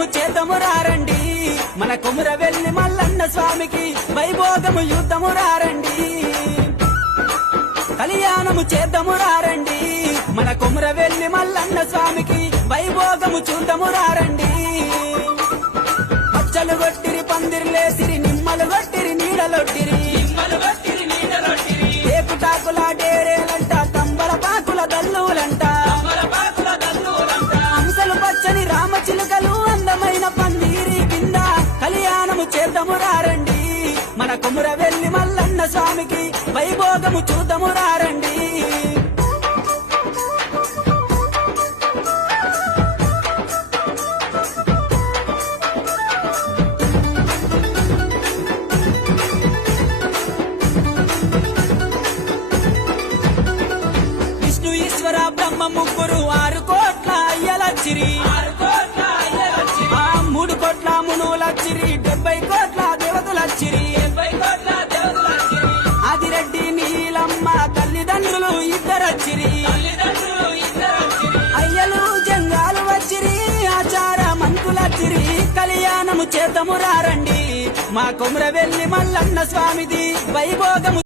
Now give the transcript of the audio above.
కళ్యాణము చేద్దాము రారండి మన కొమురవెల్లి మల్లన్న స్వామికి వైభోగము యుద్ధము రారండి కళ్యాణము చేద్దాము రారండి మన కొమురవెల్లి మల్లన్న స్వామికి వైభోగము చూద్దాము రారండి పచ్చలు కొట్టిరి పందిర్లేసిరి నిమ్మలు కొట్టిరి నీడలొట్టిరి ఏపుటాకుల డేరేలంట తంబల పాకుల దల్లులంట హంసలు పచ్చని రామచిలుకలు అందమైన పందిరి కింద కళ్యాణము చేద్దాము రారండి మన కొమురవెల్లి మల్లన్న స్వామికి వైభోగము చూద్దాము రారండి విష్ణు ఈశ్వర బ్రహ్మ ముగ్గురు 6 కోట్ల అయ్యలచ్చిరి 3 కోట్ల మునులచ్చిరి 70 కోట్ల దేవతలచ్చిరి ఆదిరెడ్డి నీలమ్మ తల్లిదండ్రులు ఇద్దరచ్చిరి అయ్యలు జంగాలు వచ్చిరి ఆచార మంతులచ్చిరి కళ్యాణము చేద్దాము రారండి మా కొమురవెల్లి మల్లన్న స్వామిది వైభోగము